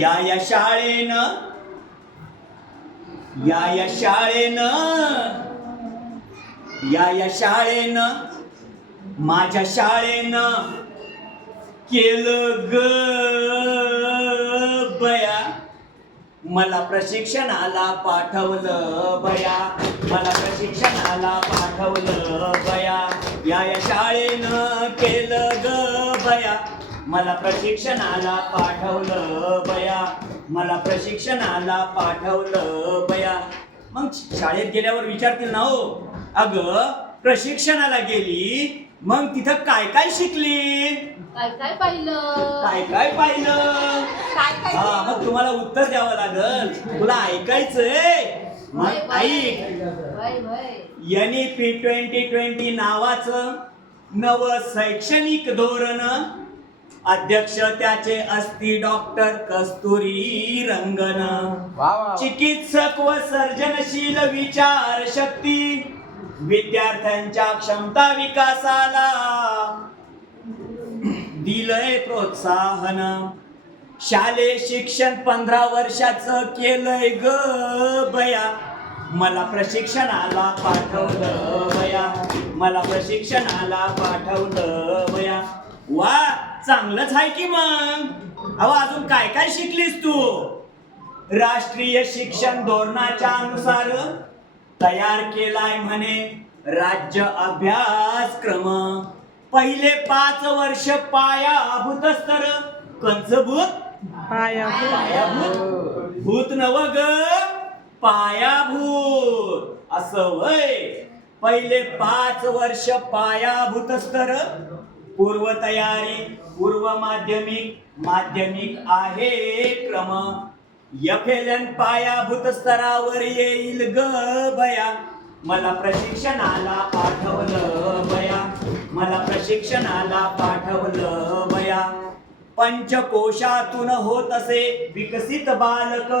या या शाळेनं या या शाळेनं या या शाळेनं माझ्या शाळेनं केलं ग. बया मला प्रशिक्षणाला पाठवलं बया मला प्रशिक्षणाला पाठवलं बया. या या शाळेनं केलं ग. मला प्रशिक्षणाला पाठवलं बया. मला प्रशिक्षणाला पाठवलं बया. मग शाळेत गेल्यावर विचारतील ना हो. अगं प्रशिक्षणाला गेली मग तिथं काय काय शिकली? काय काय पाहिलं? काय काय पाहिलं? हा मग तुम्हाला उत्तर द्यावं लागल. तुला ऐकायचंय मग ऐक. एन पी ट्वेंटी ट्वेंटी नावाचं नव शैक्षणिक धोरण अध्यक्ष त्याचे असती डॉक्टर कस्तुरी रंगन. चिकित्सक व सर्जनशील विचार शक्ती. विद्यार्थ्यांच्या क्षमता विकासाला दिलंय प्रोत्साहन. शालेय शिक्षण पंधरा वर्षाचं केलंय ग बया. मला प्रशिक्षणाला पाठवलं बया. मला प्रशिक्षणाला पाठवलं बया. वा! चांगलंच आहे की मग? अहो अजून काय काय शिकलीस तू? राष्ट्रीय शिक्षण धोरणाच्या अनुसार तयार केलाय म्हणे राज्य अभ्यासक्रम. पहिले पाच वर्ष पायाभूत स्तर. कंचभूत? पायाभूत. भूत नव ग पायाभूत. असं वय. पहिले पाच वर्ष पायाभूत स्तर. पूर्व तयारी पूर्व माध्यमिक माध्यमिक आहे क्रम. यफेलन पायाभूत स्तरावर येईल ग बया. मला प्रशिक्षणाला पाठवलं बया. मला प्रशिक्षणाला पाठवलं बया. पंचकोशातून होत असे विकसित बालक.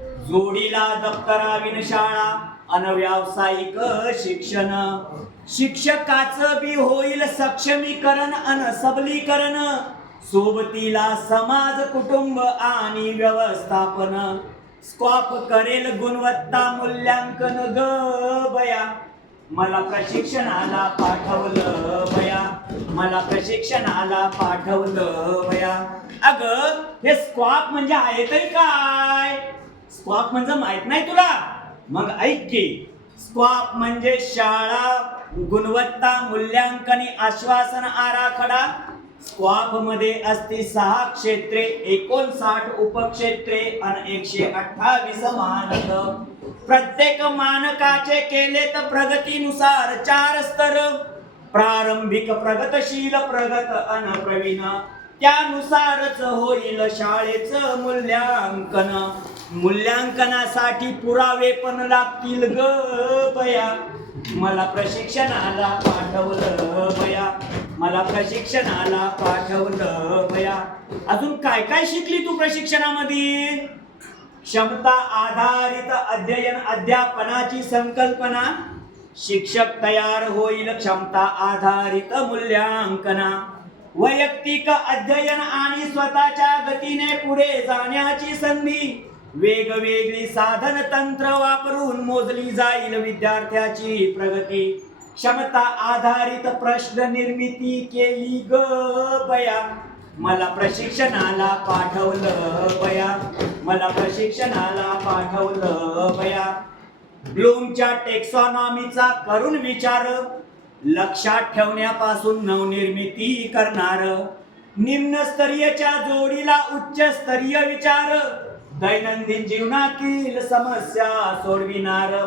जोडीला दप्तराविन शाळा अनव्यावसायिक शिक्षण. शिक्षकाचं बी हो सक्षमीकरण अन सबलीकरण. सोबतीला समाज कुटुंब आणि व्यवस्थापन. स्कॉप करेल गुणवत्ता मूल्यांकन ग बया. मला प्रशिक्षणाला पाठवलं बया. मला प्रशिक्षणाला पाठवलं बया. अग हे स्कॉप म्हणजे आहे तरी काय? स्कॉप म्हणजे माहीत नाही तुला? मग ऐक की स्कॉप म्हणजे शाळा गुणवत्ता मूल्यांकन आश्वासन आराखडा. स्क्वापमध्ये असते सहा क्षेत्रे एकोणसाठ उपक्षेत्रे आणि एकशे अठ्ठावीस मानक. प्रत्येक मानकाचे केले तर प्रगतीनुसार चार स्तर. प्रारंभिक प्रगतशील प्रगत अन प्रवीण. त्यानुसारच होईल शाळेचं मूल्यांकन. मूल्यांकनासाठी पुरावे पण लागतील ग बया मला प्रशिक्षणाला पाठवलं बया मला प्रशिक्षणाला पाठवलं बया अजून काय काय शिकली तू प्रशिक्षणामध्ये? क्षमता आधारित अध्ययन अध्यापनाची संकल्पना. शिक्षक तयार होईल क्षमता आधारित मूल्यांकना. वैयक्तिक अध्ययन आणि स्वतःच्या गतीने पुढे जाण्याची संधी. वेगवेगळी साधन तंत्र वापरून मोजली जाईल विद्यार्थ्याची प्रगती. क्षमता आधारित प्रश्न निर्मिती केली ग बया. मला प्रशिक्षणाला पाठवलं बया. मला प्रशिक्षणाला पाठवलं बया. ब्लूमच्या टेक्सॉनॉमीचा करून विचार. लक्षात ठेवण्यापासून नवनिर्मिती करणार. निम्नस्तरीयच्या जोडीला उच्चस्तरीय विचार. दैनंदिन जीवनातील समस्या सोडविणार.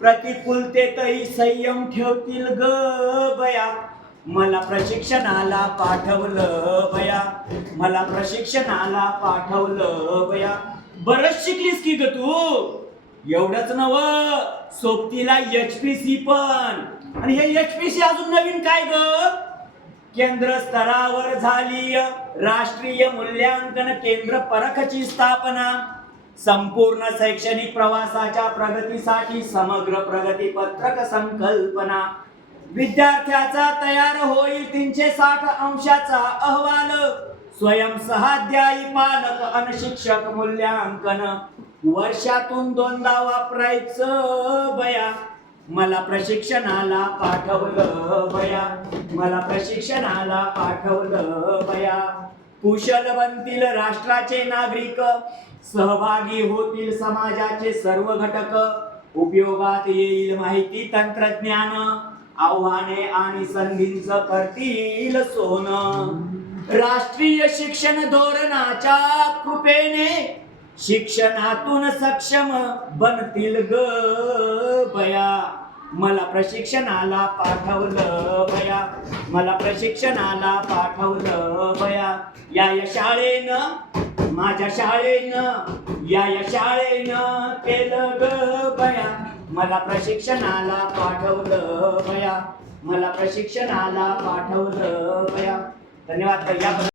प्रतिकूलतेतही संयम ठेवतील ग बया. मला प्रशिक्षणाला पाठवलं बया. मला प्रशिक्षणाला पाठवलं बया. बरच शिकलीस की ग तू? एवढंच नव सोबतीला एच पी सी पण. आणि हे एच पी सी अजून नवीन काय ग? केंद्र स्तरावर झाली राष्ट्रीय मूल्यांकन केंद्र परखची स्थापना. संपूर्ण शैक्षणिक प्रवासाच्या प्रगतीसाठी समग्र प्रगती पत्रक संकल्पना. विद्यार्थ्याचा तयार होईल तीनशे साठ अंशाचा अहवाल. स्वयंसहाध्यायी पालक अनशिक्षक मूल्यांकन. वर्षातून दोनदा वापरायचं बया. मला प्रशिक्षणाला पाठवलं बया. मला प्रशिक्षणाला पाठवलं बया. कुशल बनतील राष्ट्राचे नागरिक सहभागी होतील समाजाचे सर्व घटक. उपयोगात येईल माहिती तंत्रज्ञान. आव्हाने आणि संधींच करतील सोनं. राष्ट्रीय शिक्षण धोरणाच्या कृपेने शिक्षणातून सक्षम बनतील ग बया. मला प्रशिक्षणाला पाठवलं बया मला प्रशिक्षणाला पाठवलं बया या या शाळेनं माझ्या शाळेनं या या शाळेनं केलं ग बया मला प्रशिक्षणाला पाठवलं बया मला प्रशिक्षणाला पाठवलं बया धन्यवाद या